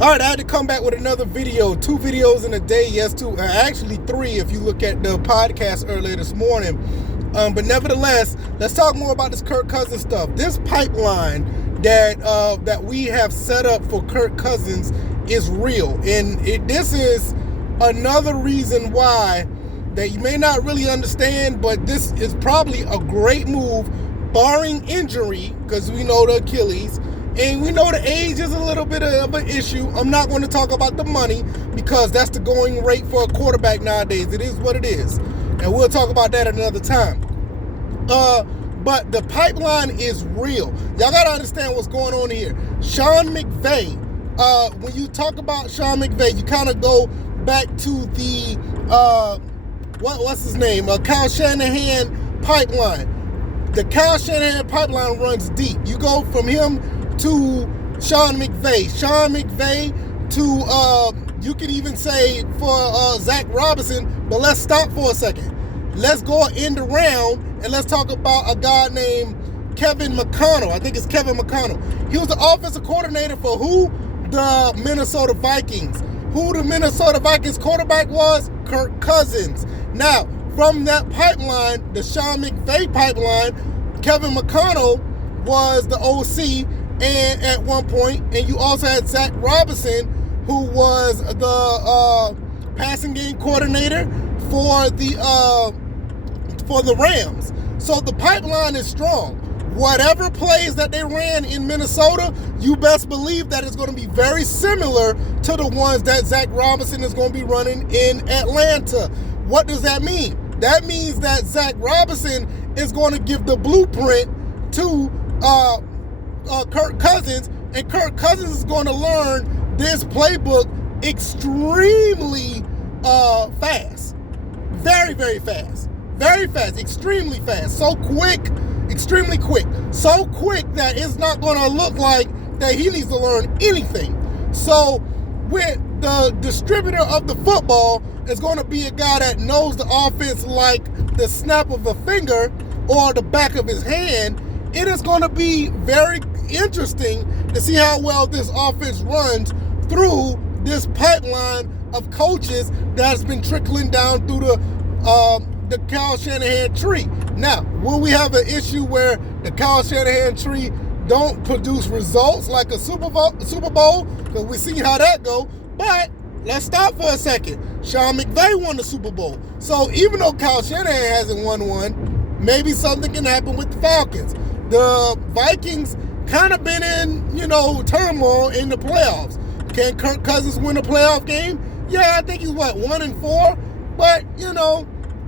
All right, I had to come back with another video. 2 videos in a day. Yes, 2. Actually 3 if you look at the podcast earlier this morning. But nevertheless, let's talk more about this Kirk Cousins stuff. This pipeline that we have set up for Kirk Cousins is real. And this is another reason why that you may not really understand, but this is probably a great move, barring injury, because we know the Achilles. And we know the age is a little bit of an issue. I'm not going to talk about the money because that's the going rate for a quarterback nowadays. It is what it is. And we'll talk about that another time. But the pipeline is real. Y'all got to understand what's going on here. Sean McVay, when you talk about Sean McVay, you kind of go back to the, what's his name? Kyle Shanahan pipeline. The Kyle Shanahan pipeline runs deep. You go from him to Sean McVay. Sean McVay to, you could even say for Zach Robinson, but let's stop for a second. Let's go end around and let's talk about a guy named Kevin McConnell. I think it's Kevin McConnell. He was the offensive coordinator for who? The Minnesota Vikings. Who the Minnesota Vikings quarterback was? Kirk Cousins. Now, from that pipeline, the Sean McVay pipeline, Kevin McConnell was the OC and at one point, and you also had Zach Robinson, who was the passing game coordinator for the Rams. So the pipeline is strong. Whatever plays that they ran in Minnesota, you best believe that it's going to be very similar to the ones that Zach Robinson is going to be running in Atlanta. What does that mean? That means that Zach Robinson is going to give the blueprint to Kirk Cousins, and Kirk Cousins is going to learn this playbook extremely fast. Very, very fast. Very fast. Extremely fast. So quick. Extremely quick. So quick that it's not going to look like that he needs to learn anything. So with the distributor of the football is going to be a guy that knows the offense like the snap of a finger or the back of his hand. It is going to be very interesting to see how well this offense runs through this pipeline of coaches that's been trickling down through the Kyle Shanahan tree. Now, will we have an issue where the Kyle Shanahan tree don't produce results like a Super Bowl? Because we see how that go. But let's stop for a second. Sean McVay won the Super Bowl. So even though Kyle Shanahan hasn't won one, maybe something can happen with the Falcons. The Vikings kind of been in, turmoil in the playoffs. Can Kirk Cousins win a playoff game? Yeah, I think he's 1-4. But,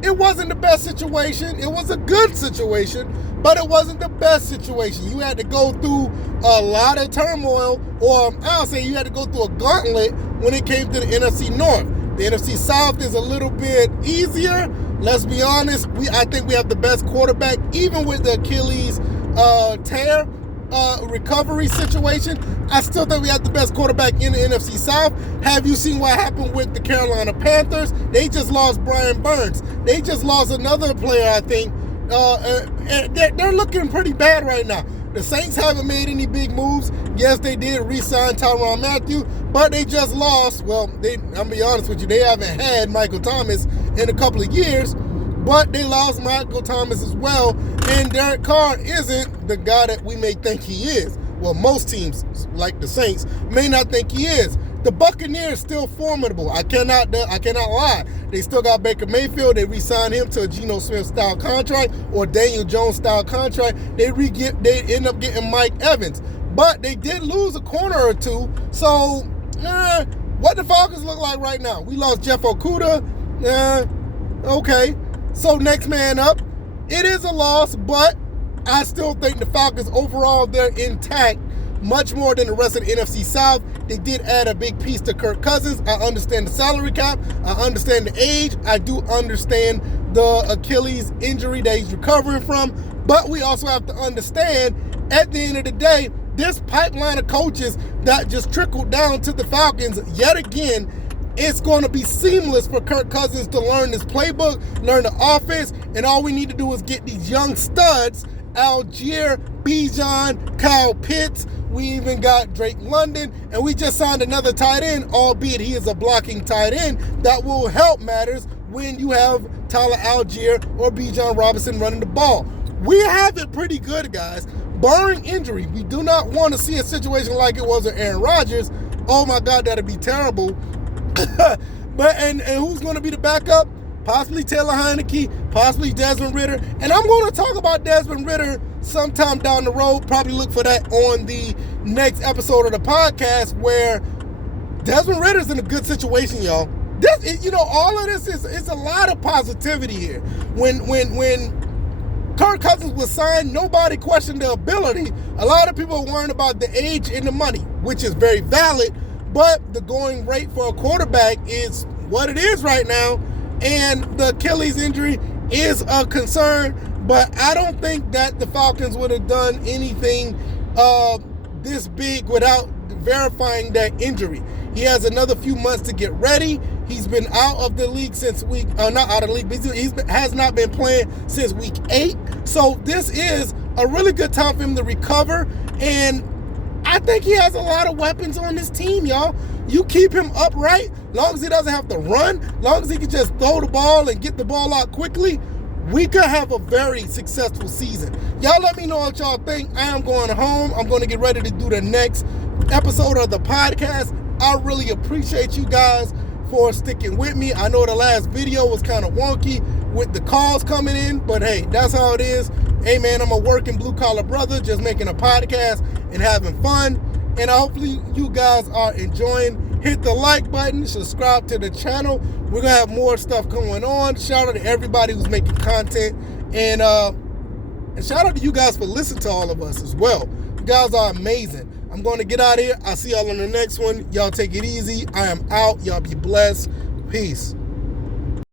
it wasn't the best situation. It was a good situation, but it wasn't the best situation. You had to go through a lot of turmoil, or I'll say you had to go through a gauntlet when it came to the NFC North. The NFC South is a little bit easier. Let's be honest. I think we have the best quarterback, even with the Achilles tear recovery situation. I still think we have the best quarterback in the NFC South. Have you seen what happened with the Carolina Panthers? They just lost Brian Burns. They just lost another player, I think. And they're looking pretty bad right now. The Saints haven't made any big moves. Yes, they did re-sign Tyrann Mathieu, but they just lost. Well, I'm going to be honest with you, they haven't had Michael Thomas in a couple of years, but they lost Michael Thomas as well, and Derek Carr isn't the guy that we may think he is. Well, most teams, like the Saints, may not think he is. The Buccaneers still formidable. I cannot lie. They still got Baker Mayfield. They re-signed him to a Geno Smith-style contract or Daniel Jones-style contract. They end up getting Mike Evans. But they did lose a corner or two. So, what the Falcons look like right now? We lost Jeff Okudah. Okay. So next man up. It is a loss, but I still think the Falcons overall, they're intact much more than the rest of the NFC South. They did add a big piece to Kirk Cousins. I understand the salary cap. I understand the age. I do understand the Achilles injury that he's recovering from. But we also have to understand, at the end of the day, this pipeline of coaches that just trickled down to the Falcons yet again, it's going to be seamless for Kirk Cousins to learn this playbook, learn the offense, and all we need to do is get these young studs Algier, Bijan, Kyle Pitts. We even got Drake London, and we just signed another tight end, albeit he is a blocking tight end, that will help matters when you have Tyler Algier or Bijan Robinson running the ball. We have it pretty good, guys. Barring injury, we do not want to see a situation like it was with Aaron Rodgers. Oh my God, that'd be terrible. But and who's going to be the backup? Possibly Taylor Heineke, possibly Desmond Ridder. And I'm going to talk about Desmond Ridder sometime down the road. Probably look for that on the next episode of the podcast, where Desmond Ridder's in a good situation, y'all. This, all of this is a lot of positivity here. When Kirk Cousins was signed, nobody questioned the ability. A lot of people are worrying about the age and the money, which is very valid, but the going rate for a quarterback is what it is right now, and the Achilles injury is a concern, but I don't think that the Falcons would have done anything this big without verifying that injury. He has another few months to get ready. He's been out of the league since not out of the league, but he has not been playing since week 8. So this is a really good time for him to recover. And I think he has a lot of weapons on this team, y'all. You keep him upright, long as he doesn't have to run, long as he can just throw the ball and get the ball out quickly, we could have a very successful season. Y'all let me know what y'all think. I am going home. I'm going to get ready to do the next episode of the podcast. I really appreciate you guys for sticking with me. I know the last video was kind of wonky with the calls coming in, but hey, that's how it is. Hey man, I'm a working blue collar brother, just making a podcast and having fun. And hopefully you guys are enjoying. Hit the like button, subscribe to the channel. We're gonna have more stuff going on. Shout out to everybody who's making content, and shout out to you guys for listening to all of us as well. You guys are amazing. I'm going to get out of here. I'll see y'all on the next one. Y'all take it easy. I am out. Y'all be blessed. Peace.